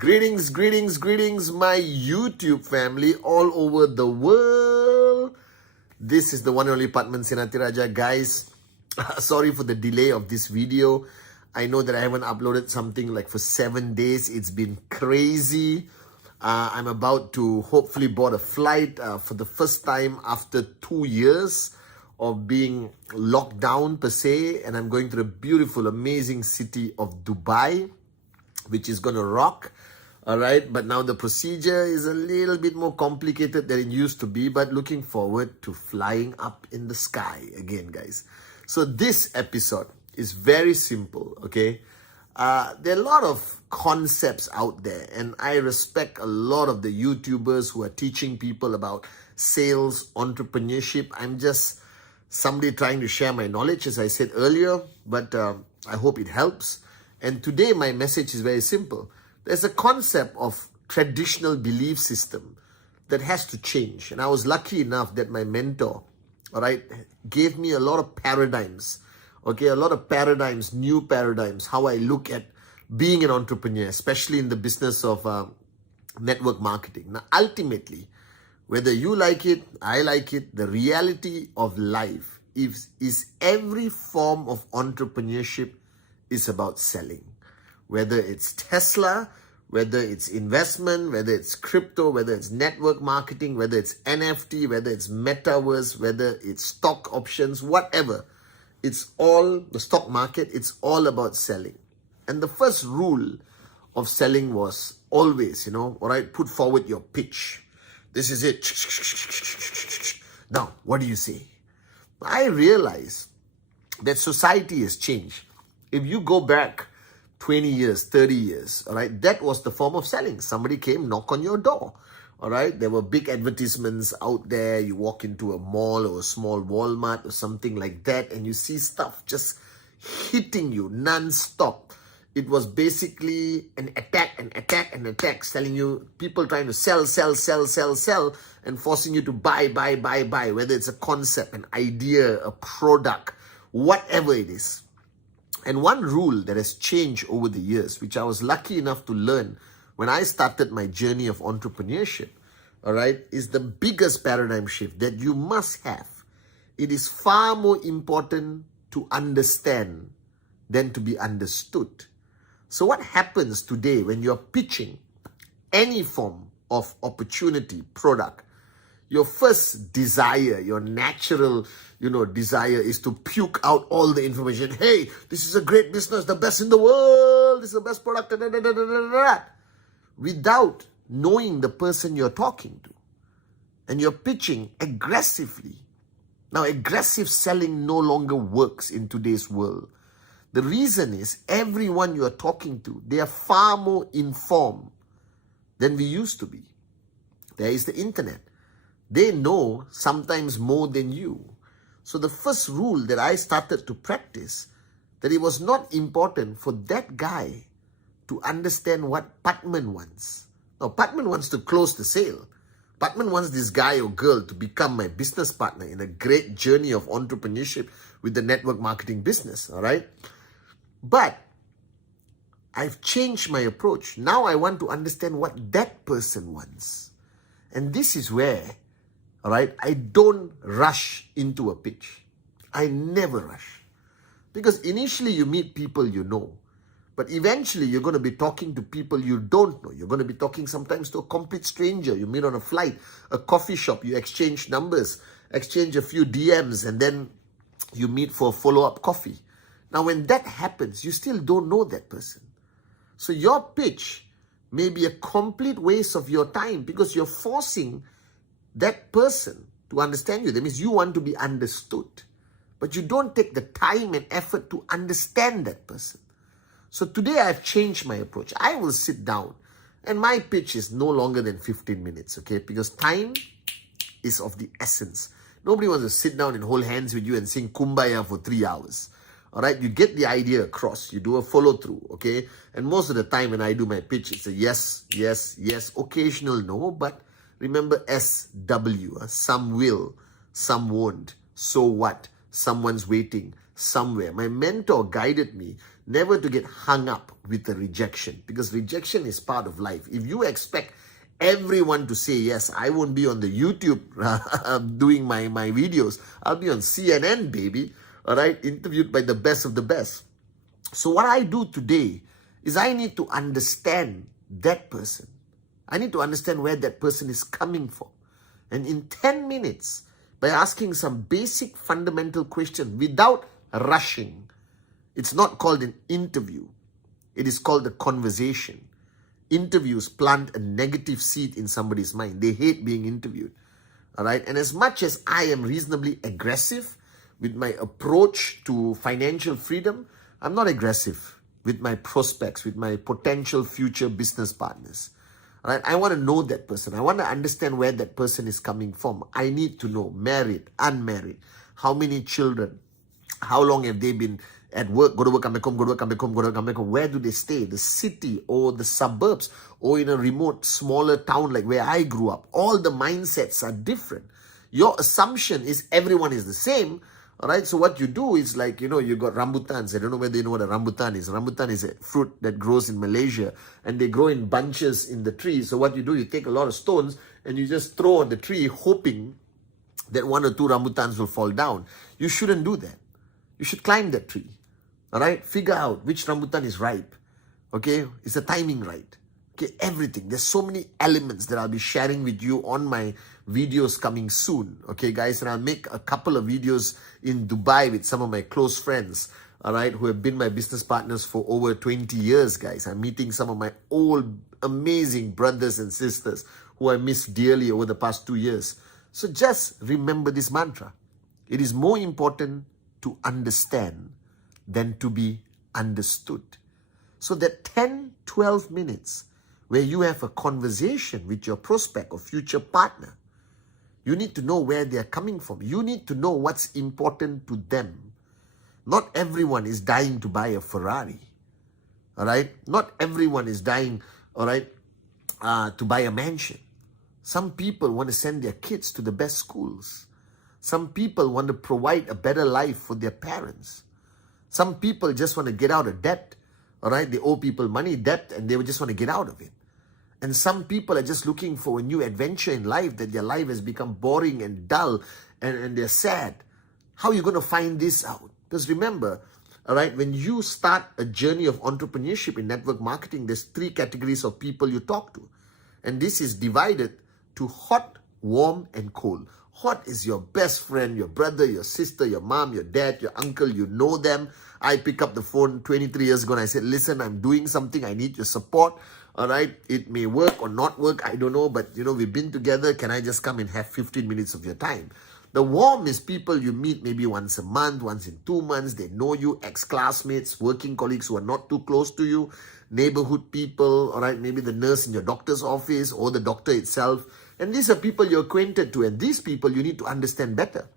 Greetings, my YouTube family all over the world. This is the one and only Patman Sinatiraja. Guys, sorry for the delay of this video. I know that I haven't uploaded something like for 7 days. It's been crazy. I'm about to hopefully board a flight for the first time after 2 years of being locked down per se. And I'm going to the beautiful, amazing city of Dubai, which is going to rock. All right, but now the procedure is a little bit more complicated than it used to be, but looking forward to flying up in the sky again, guys. So this episode is very simple, okay? There are a lot of concepts out there, and I respect a lot of the YouTubers who are teaching people about sales, entrepreneurship. I'm just somebody trying to share my knowledge, as I said earlier, but I hope it helps. And today my message is very simple. There's a concept of traditional belief system that has to change. And I was lucky enough that my mentor, all right, gave me a lot of paradigms, okay, a lot of paradigms, new paradigms, how I look at being an entrepreneur, especially in the business of network marketing. Now, ultimately, whether you like it, I like it, the reality of life is every form of entrepreneurship is about selling. Whether it's Tesla, whether it's investment, whether it's crypto, whether it's network marketing, whether it's NFT, whether it's metaverse, whether it's stock options, whatever. It's all, the stock market, it's all about selling. And the first rule of selling was always, all right, put forward your pitch. This is it. Now, what do you say? I realize that society has changed. If you go back 20 years, 30 years, all right, that was the form of selling. Somebody came, knock on your door, all right? There were big advertisements out there. You walk into a mall or a small Walmart or something like that, and you see stuff just hitting you non-stop. It was basically an attack, selling you, people trying to sell, and forcing you to buy, whether it's a concept, an idea, a product, whatever it is. And one rule that has changed over the years, which I was lucky enough to learn when I started my journey of entrepreneurship, all right, is the biggest paradigm shift that you must have. It is far more important to understand than to be understood. So what happens today when you're pitching any form of opportunity, product, your first desire, your natural, desire is to puke out all the information. Hey, this is a great business, the best in the world. This is the best product, without knowing the person you're talking to. And you're pitching aggressively. Now, aggressive selling no longer works in today's world. The reason is everyone you're talking to, they are far more informed than we used to be. There is the internet. They know sometimes more than you. So the first rule that I started to practice, that it was not important for that guy to understand what Patman wants. Now, Patman wants to close the sale. Patman wants this guy or girl to become my business partner in a great journey of entrepreneurship with the network marketing business, all right? But I've changed my approach. Now I want to understand what that person wants. And this is where, all right, I don't rush into a pitch. I never rush. Because initially you meet people you know. But eventually you're going to be talking to people you don't know. You're going to be talking sometimes to a complete stranger. You meet on a flight, a coffee shop, you exchange numbers, exchange a few DMs, and then you meet for a follow-up coffee. Now when that happens, you still don't know that person. So your pitch may be a complete waste of your time because you're forcing that person to understand you. That means you want to be understood, but you don't take the time and effort to understand that person. So today I've changed my approach. I will sit down and my pitch is no longer than 15 minutes, okay? Because time is of the essence. Nobody wants to sit down and hold hands with you and sing Kumbaya for 3 hours. All right, you get the idea across. You do a follow through, okay? And most of the time when I do my pitch, it's a yes, occasional no, but remember SW, some will, some won't, so what, someone's waiting, somewhere. My mentor guided me never to get hung up with the rejection, because rejection is part of life. If you expect everyone to say yes, I won't be on the YouTube doing my videos. I'll be on CNN, baby. All right, interviewed by the best of the best. So what I do today is I need to understand that person. I need to understand where that person is coming from. And in 10 minutes, by asking some basic fundamental questions without rushing, it's not called an interview. It is called a conversation. Interviews plant a negative seed in somebody's mind. They hate being interviewed. All right. And as much as I am reasonably aggressive with my approach to financial freedom, I'm not aggressive with my prospects, with my potential future business partners. All right. I want to know that person. I want to understand where that person is coming from. I need to know, married, unmarried, how many children, how long have they been at work, go to work, come back home, go to work, come back home, go to work, come back home. Where do they stay? The city or the suburbs or in a remote, smaller town like where I grew up. All the mindsets are different. Your assumption is everyone is the same. All right. So what you do is like, you got rambutans. I don't know whether you know what a rambutan is. Rambutan is a fruit that grows in Malaysia and they grow in bunches in the tree. So what you do, you take a lot of stones and you just throw on the tree hoping that 1 or 2 rambutans will fall down. You shouldn't do that. You should climb that tree. All right, figure out which rambutan is ripe. Okay, is the timing right? Okay, everything. There's so many elements that I'll be sharing with you on my videos coming soon. Okay, guys, and I'll make a couple of videos in Dubai with some of my close friends. All right, who have been my business partners for over 20 years, guys. I'm meeting some of my old amazing brothers and sisters who I miss dearly over the past 2 years. So just remember this mantra. It is more important to understand than to be understood. So that 10, 12 minutes where you have a conversation with your prospect or future partner, you need to know where they're coming from. You need to know what's important to them. Not everyone is dying to buy a Ferrari. All right? Not everyone is dying, all right, to buy a mansion. Some people want to send their kids to the best schools. Some people want to provide a better life for their parents. Some people just want to get out of debt, all right? They owe people money, debt, and they just want to get out of it. And some people are just looking for a new adventure in life, that their life has become boring and dull, and they're sad. How are you going to find this out? Because remember, all right, when you start a journey of entrepreneurship in network marketing, there's 3 categories of people you talk to. And this is divided to hot, warm, and cold. Hot is your best friend, your brother, your sister, your mom, your dad, your uncle. You know them. I pick up the phone 23 years ago and I said, listen, I'm doing something. I need your support. All right. It may work or not work. I don't know. But, we've been together. Can I just come and have 15 minutes of your time? The warm is people you meet maybe once a month, once in 2 months. They know you, ex-classmates, working colleagues who are not too close to you, neighborhood people, all right, maybe the nurse in your doctor's office or the doctor itself. And these are people you're acquainted to, and these people you need to understand better.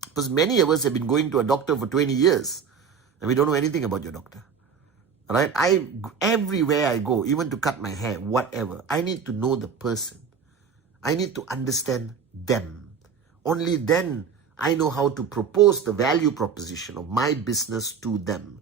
Because many of us have been going to a doctor for 20 years, and we don't know anything about your doctor. All right? Everywhere I go, even to cut my hair, whatever, I need to know the person. I need to understand them. Only then I know how to propose the value proposition of my business to them.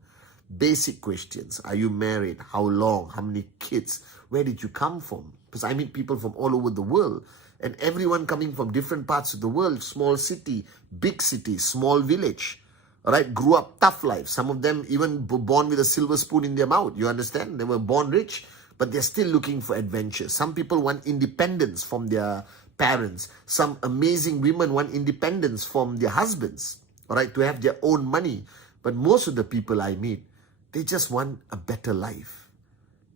Basic questions. Are you married? How long? How many kids? Where did you come from? Because I meet people from all over the world. And everyone coming from different parts of the world. Small city, big city, small village. All right, grew up tough life. Some of them even were born with a silver spoon in their mouth. You understand? They were born rich, but they're still looking for adventure. Some people want independence from their parents. Some amazing women want independence from their husbands. All right, to have their own money. But most of the people I meet, they just want a better life.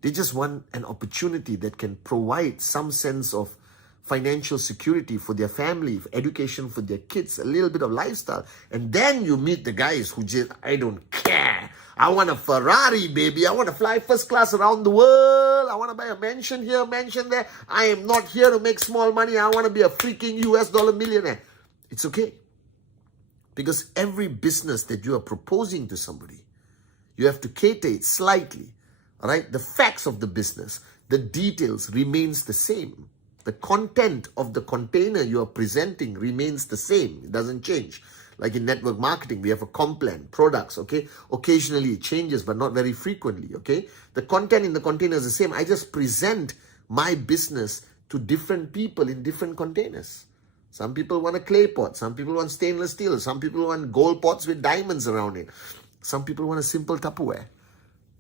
They just want an opportunity that can provide some sense of financial security for their family, for education for their kids, a little bit of lifestyle. And then you meet the guys who just, I don't care. I want a Ferrari, baby. I want to fly first class around the world. I want to buy a mansion here, mansion there. I am not here to make small money. I want to be a freaking US dollar millionaire. It's okay. Because every business that you are proposing to somebody, you have to cater it slightly. All right? The facts of the business, the details remains the same. The content of the container you are presenting remains the same. It doesn't change. Like in network marketing, we have a comp plan, products, okay? Occasionally it changes, but not very frequently, okay? The content in the container is the same. I just present my business to different people in different containers. Some people want a clay pot. Some people want stainless steel. Some people want gold pots with diamonds around it. Some people want a simple Tupperware,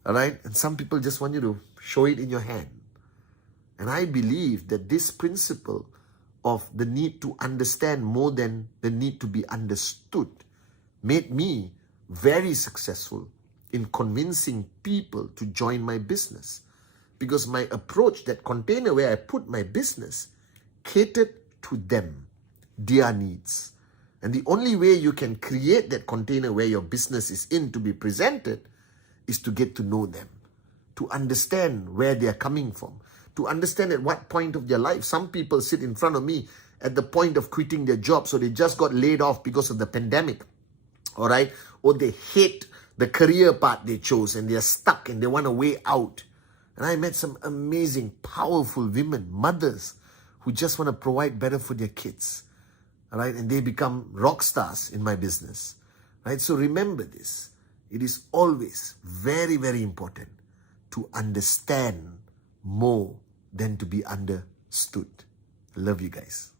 all right? And some people just want you to show it in your hand. And I believe that this principle of the need to understand more than the need to be understood made me very successful in convincing people to join my business. Because my approach, that container where I put my business, catered to them, their needs. And the only way you can create that container where your business is in to be presented is to get to know them, to understand where they are coming from, to understand at what point of their life. Some people sit in front of me at the point of quitting their job, so they just got laid off because of the pandemic, all right? Or they hate the career path they chose and they're stuck and they want a way out. And I met some amazing, powerful women, mothers, who just want to provide better for their kids, all right? And they become rock stars in my business, right? So remember this. It is always very, very important to understand more than to be understood. I love you guys.